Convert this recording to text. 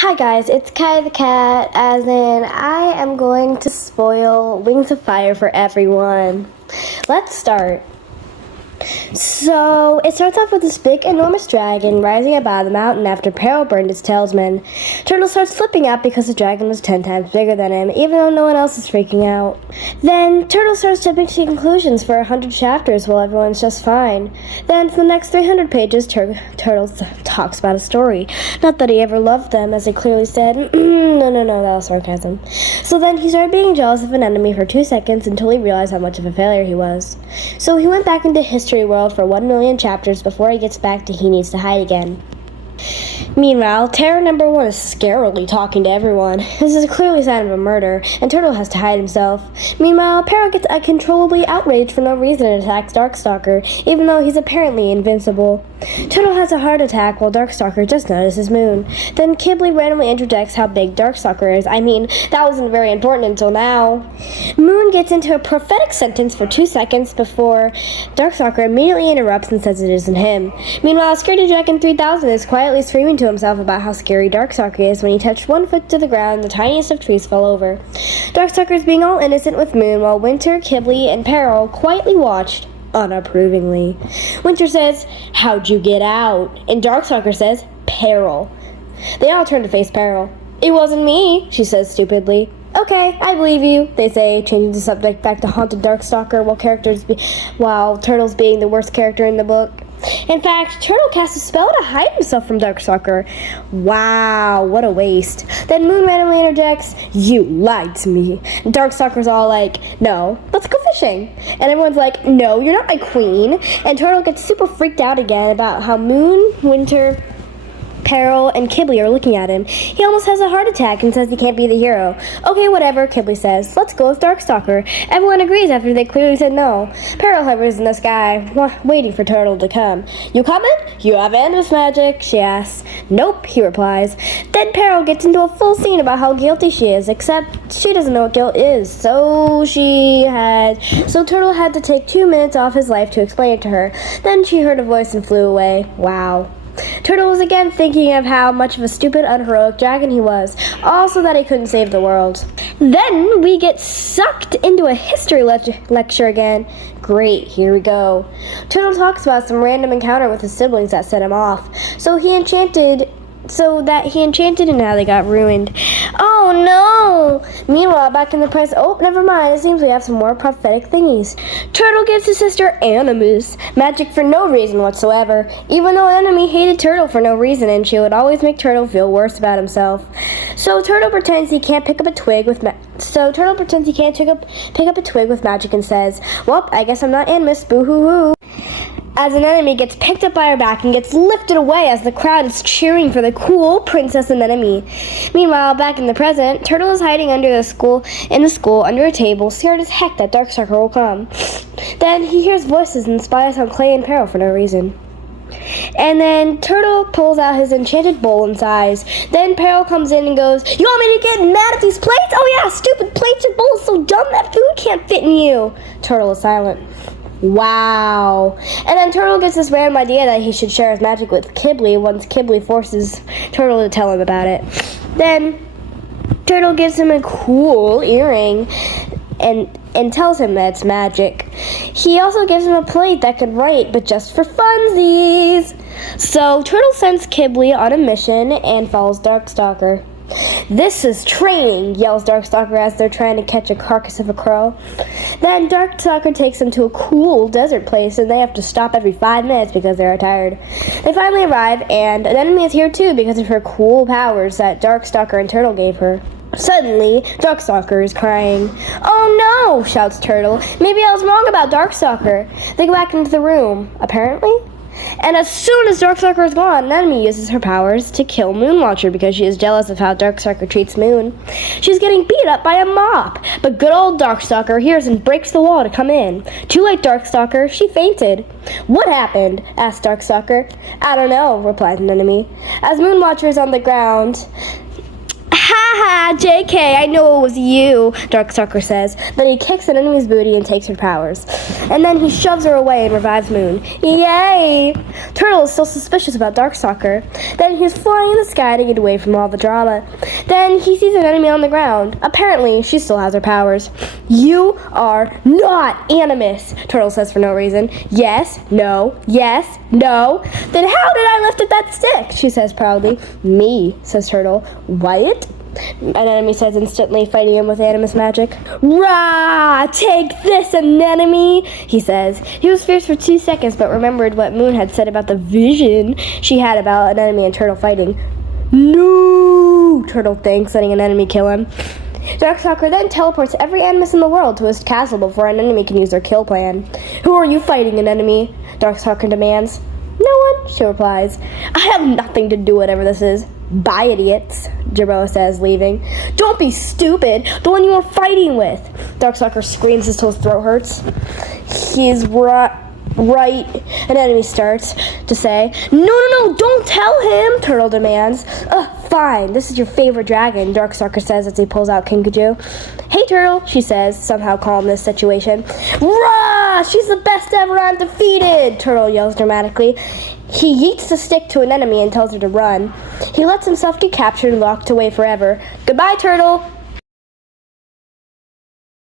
Hi guys, it's Kai the Cat, as in I am going to spoil Wings of Fire for everyone. Let's start. So, it starts off with this big, enormous dragon rising up out of the mountain after Peril burned his talisman. Turtle starts flipping out because the dragon was 10 times bigger than him, even though no one else is freaking out. Then, Turtle starts jumping to conclusions for 100 chapters while everyone's just fine. Then, for the next 300 pages, Turtle talks about a story. Not that he ever loved them, as he clearly said. No, that was sarcasm. So then, he started being jealous of an enemy for 2 seconds until he realized how much of a failure he was. So he went back into history world for 1 million chapters before he gets back to he needs to hide again. Meanwhile, Terror number 1 is scarily talking to everyone. This is clearly a sign of a murder, and Turtle has to hide himself. Meanwhile, Peril gets uncontrollably outraged for no reason and attacks Darkstalker, even though he's apparently invincible. Turtle has a heart attack while Darkstalker just notices Moon. Then Kibbley randomly interjects how big Darkstalker is. I mean, that wasn't very important until now. Moon gets into a prophetic sentence for 2 seconds before Darkstalker immediately interrupts and says it isn't him. Meanwhile, Scaredy Dragon 3000 is quietly screaming to himself about how scary Darkstalker is when he touched 1 foot to the ground and the tiniest of trees fell over. Darkstalker is being all innocent with Moon while Winter, Kibbley, and Peril quietly watched unapprovingly. Winter says, "How'd you get out?" And Darkstalker says, "Peril." They all turn to face Peril. "It wasn't me," she says stupidly. "Okay, I believe you," they say, changing the subject back to haunted Darkstalker while Turtle's being the worst character in the book. In fact, Turtle casts a spell to hide himself from Darkstalker. Wow, what a waste. Then Moon randomly interjects, "You lied to me." And Darkstalker's all like, "No, let's go fishing." And everyone's like, "No, you're not my queen." And Turtle gets super freaked out again about how Moon, Winter, Peril, and Kibbley are looking at him. He almost has a heart attack and says he can't be the hero. "Okay, whatever," Kibbley says. "Let's go with Darkstalker." Everyone agrees after they clearly said no. Peril hovers in the sky, waiting for Turtle to come. "You coming? You have Animus magic?" she asks. "Nope," he replies. Then Peril gets into a full scene about how guilty she is, except she doesn't know what guilt is, so Turtle had to take 2 minutes off his life to explain it to her. Then she heard a voice and flew away. Wow. Turtle was again thinking of how much of a stupid, unheroic dragon he was, also that he couldn't save the world. Then we get sucked into a history lecture again. Great, here we go. Turtle talks about some random encounter with his siblings that set him off, so he enchanted and how they got ruined. Oh no! Meanwhile, back in the present, never mind, it seems we have some more prophetic thingies. Turtle gives his sister Animus magic for no reason whatsoever, even though an enemy hated Turtle for no reason and she would always make Turtle feel worse about himself. So Turtle pretends he can't pick up a twig with magic and says, "Well, I guess I'm not Animus, boo-hoo-hoo." As an enemy gets picked up by her back and gets lifted away as the crowd is cheering for the cool princess anemone. Meanwhile, back in the present, Turtle is hiding in the school under a table, scared as heck that Darkstalker will come. Then he hears voices and spies on Clay and Peril for no reason. And then Turtle pulls out his enchanted bowl and sighs. Then Peril comes in and goes, "You want me to get mad at these plates? Oh yeah, stupid plates and bowls so dumb that food can't fit in you." Turtle is silent. Wow. And then Turtle gets this random idea that he should share his magic with Kibbley once Kibbley forces Turtle to tell him about it. Then Turtle gives him a cool earring and tells him that it's magic. He also gives him a plate that can write, but just for funsies. So Turtle sends Kibbley on a mission and follows Darkstalker. "This is training," yells Darkstalker as they're trying to catch a carcass of a crow. Then Darkstalker takes them to a cool desert place and they have to stop every 5 minutes because they're tired. They finally arrive and an enemy is here too because of her cool powers that Darkstalker and Turtle gave her. Suddenly, Darkstalker is crying. "Oh no!" shouts Turtle. "Maybe I was wrong about Darkstalker." They go back into the room, apparently. And as soon as Darkstalker is gone, an enemy uses her powers to kill Moonwatcher because she is jealous of how Darkstalker treats Moon. She's getting beat up by a mop, but good old Darkstalker hears and breaks the wall to come in. Too late, Darkstalker, she fainted. "What happened?" asks Darkstalker. "I don't know," replies an enemy. As Moonwatcher is on the ground, "Ha! ha, JK, I know it was you, Darkstalker says. Then he kicks an enemy's booty and takes her powers. And then he shoves her away and revives Moon. Yay! Turtle is still suspicious about Darkstalker. Then he's flying in the sky to get away from all the drama. Then he sees an enemy on the ground. Apparently, she still has her powers. You are not Animus, Turtle says for no reason. Yes, no, yes, no. Then how did I lift at that stick? She says proudly. Me, says Turtle. What? An enemy says instantly, fighting him with Animus magic. Rah! Take this, anemone, he says. He was fierce for 2 seconds, but remembered what Moon had said about the vision she had about an enemy and Turtle fighting. No! Turtle thinks, letting an enemy kill him. Darkstalker then teleports every Animus in the world to his castle before an enemy can use their kill plan. Who are you fighting, an enemy? Darkstalker demands. No one, she replies. I have nothing to do whatever this is. Bye, idiots, Jerboa says, leaving. Don't be stupid, the one you were fighting with. Darkstalker screams until his throat hurts. He's right. An enemy starts to say. No, don't tell him, Turtle demands. Fine, this is your favorite dragon, Darkstalker says as he pulls out Kinkajou. Hey, Turtle, she says, somehow calm this situation. Rah! She's the best ever, I'm defeated, Turtle yells dramatically. He yeets the stick to an enemy and tells her to run. He lets himself get captured and locked away forever. Goodbye, Turtle.